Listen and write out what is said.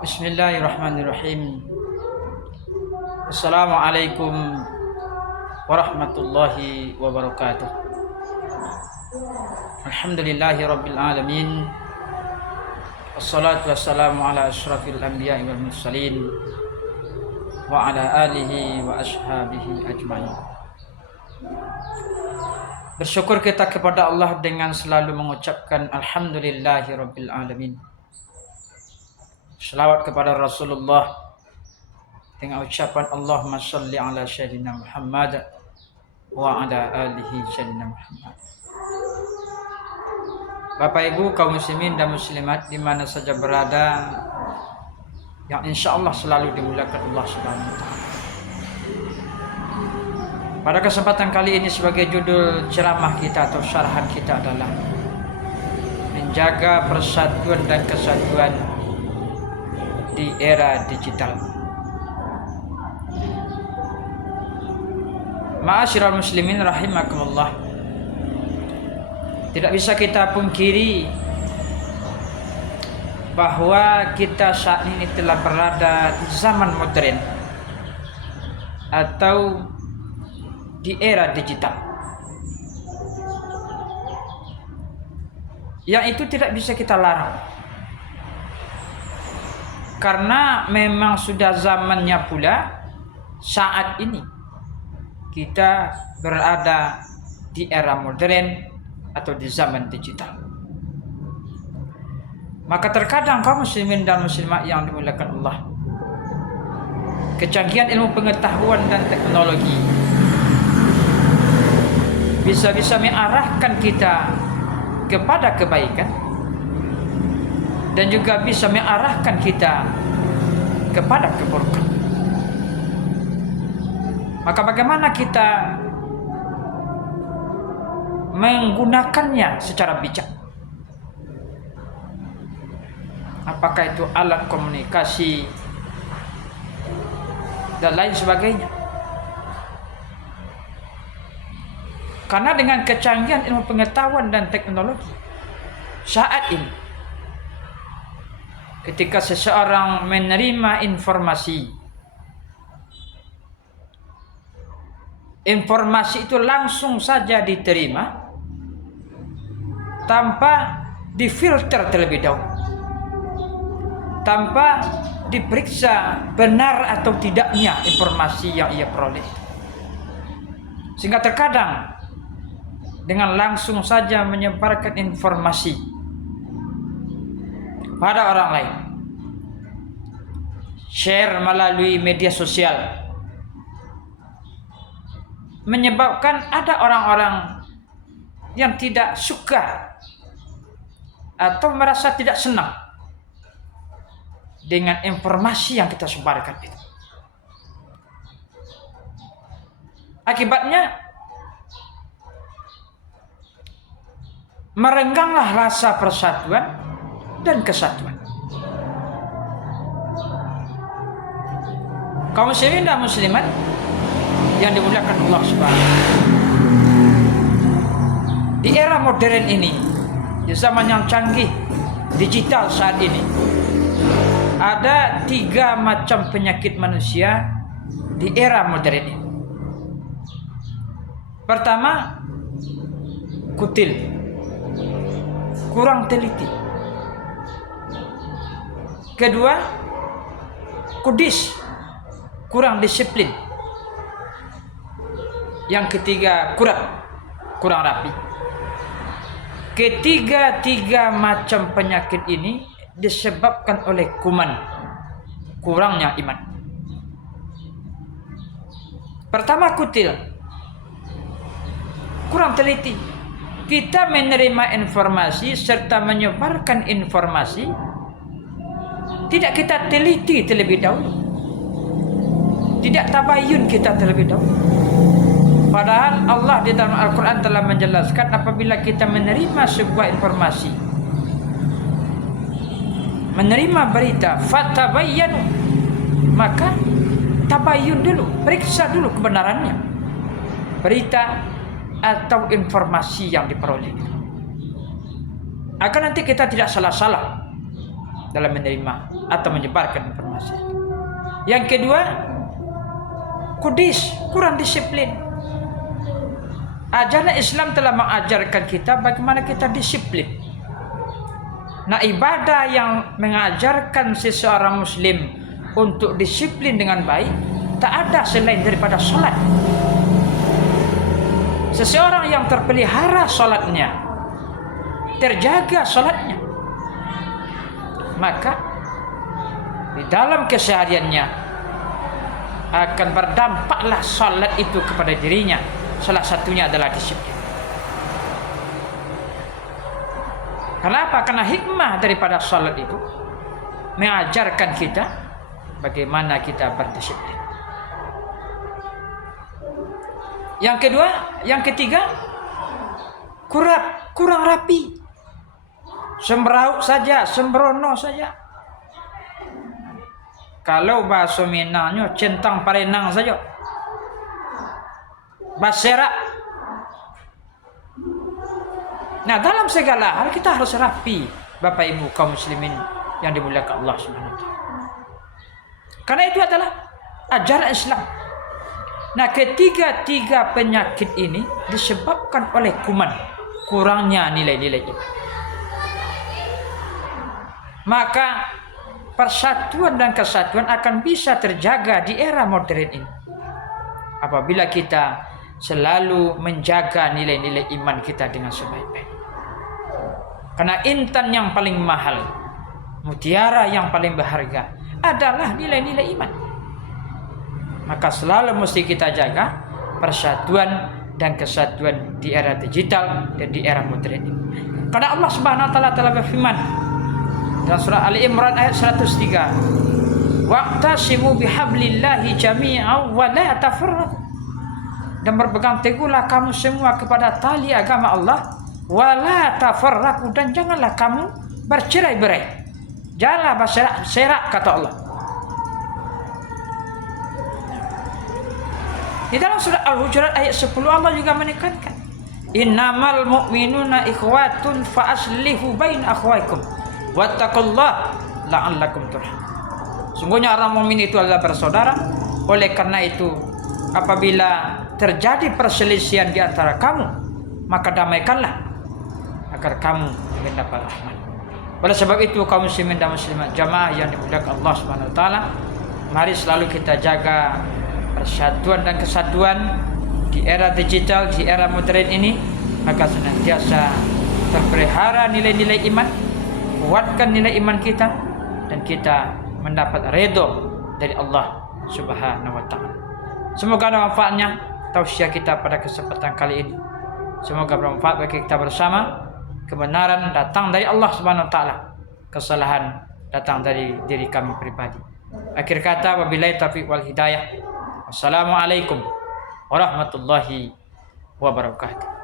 Bismillahirrahmanirrahim. Assalamualaikum warahmatullahi wabarakatuh. Alhamdulillahi rabbil alamin. Assalatu wassalamu ala asyrafil anbiya'i wal mursalin wa ala alihi wa ashabihi ajma'in. Bersyukur kita kepada Allah dengan selalu mengucapkan alhamdulillahi rabbil alamin. Selawat kepada Rasulullah dengan ucapan Allahumma shalli ala sayyidina Muhammad wa ala alihi sayyidina Muhammad. Bapak Ibu kaum muslimin dan muslimat di mana saja berada, yang insyaallah selalu dimuliakan Allah Subhanahu wa taala. Pada kesempatan kali ini sebagai judul ceramah kita atau syarahan kita adalah menjaga persatuan dan kesatuan di era digital. Ma'asyiral muslimin rahimakumullah. Tidak bisa kita pungkiri bahwa kita saat ini telah berada di zaman modern atau di era digital. Yang itu tidak bisa kita larang. Karena memang sudah zamannya pula saat ini kita berada di era modern atau di zaman digital. Maka terkadang kaum muslimin dan muslimat yang dimuliakan Allah, kecanggihan ilmu pengetahuan dan teknologi bisa mengarahkan kita kepada kebaikan dan juga bisa mengarahkan kita kepada keburukan. Maka bagaimana kita menggunakannya secara bijak? Apakah itu alat komunikasi dan lain sebagainya? Karena dengan kecanggihan ilmu pengetahuan dan teknologi saat ini, ketika seseorang menerima informasi itu langsung saja diterima tanpa difilter terlebih dahulu, tanpa diperiksa benar atau tidaknya informasi yang ia peroleh. Sehingga terkadang dengan langsung saja menyebarkan informasi pada orang lain, share melalui media sosial, menyebabkan ada orang-orang yang tidak suka atau merasa tidak senang dengan informasi yang kita sebarkan itu. Akibatnya merengganglah rasa persatuan dan kesatuan. Kaum muslimin dan muslimat yang dimuliakan Allah Subhanahu. Di era modern ini, di zaman yang canggih digital saat ini, ada 3 macam penyakit manusia di era modern ini. Pertama, kutil, kurang teliti. Kedua, kudis, kurang disiplin. Yang ketiga, kurang rapi. Ketiga macam penyakit ini disebabkan oleh kuman, kurangnya iman. Pertama, kutil, kurang teliti. Kita menerima informasi serta menyebarkan informasi, tidak kita teliti terlebih dahulu, tidak tabayun kita terlebih dahulu. Padahal Allah di dalam Al-Quran telah menjelaskan apabila kita menerima sebuah informasi, menerima berita, fatabayyanu, maka tabayun dulu, periksa dulu kebenarannya berita atau informasi yang diperoleh, agar nanti kita tidak salah-salah dalam menerima atau menyebarkan informasi. Yang kedua, kudis, kurang disiplin. Ajaran Islam telah mengajarkan kita bagaimana kita disiplin. Nah, ibadah yang mengajarkan seseorang muslim untuk disiplin dengan baik tak ada selain daripada salat. Seseorang yang terpelihara salatnya, terjaga salatnya, maka di dalam kesehariannya akan berdampaklah salat itu kepada dirinya. Salah satunya adalah disiplin. Kenapa? Karena hikmah daripada salat itu mengajarkan kita bagaimana kita berdisiplin. Yang kedua, yang ketiga, kurang rapi. Sembraut saja, sembrono saja. Kalau bahasa Minangnya centang parenang saja. Baserak. Nah, dalam segala hal kita harus rapi, Bapak Ibu kaum muslimin yang dimuliakan Allah Subhanahu wa taala. Karena itu adalah ajaran Islam. Nah, ketiga penyakit ini disebabkan oleh kuman, kurangnya nilai-nilai itu. Maka persatuan dan kesatuan akan bisa terjaga di era modern ini apabila kita selalu menjaga nilai-nilai iman kita dengan sebaik-baik. Karena intan yang paling mahal, mutiara yang paling berharga adalah nilai-nilai iman. Maka selalu mesti kita jaga persatuan dan kesatuan di era digital dan di era modern ini. Karena Allah Subhanahu wa taala telah berfirman dalam surah Ali Imran ayat 103, "Wa'tasimu bihablillahi jami'an wa la tafarraqu." Dan berpegang teguhlah kamu semua kepada tali agama Allah, wala tafarraqu, dan janganlah kamu bercerai-berai. Janganlah berserak, kata Allah. Di dalam surah Al-Hujurat ayat 10 Allah juga menekankan, "Innamal mu'minuna ikhwatun fa aslihu bain akhwaikum wattaqullaha la'allakum turhamun." Sungguhnya orang mukmin itu adalah bersaudara. Oleh karena itu, apabila terjadi perselisihan di antara kamu, maka damaikanlah agar kamu mendapat rahmat. Oleh sebab itu, kaum muslimin dan muslimat jamaah yang dimuliakan Allah Subhanahu wa taala, mari selalu kita jaga persatuan dan kesatuan di era digital, di era modern ini, agar senantiasa terpelihara nilai-nilai iman, kuatkan nilai iman kita, dan kita mendapat ridho dari Allah Subhanahu wa taala. Semoga ada manfaatnya tausiah kita pada kesempatan kali ini. Semoga bermanfaat bagi kita bersama. Kebenaran datang dari Allah Subhanahu wa taala, kesalahan datang dari diri kami pribadi. Akhir kata, wabillahi taufiq wal hidayah. Wassalamualaikum warahmatullahi wabarakatuh.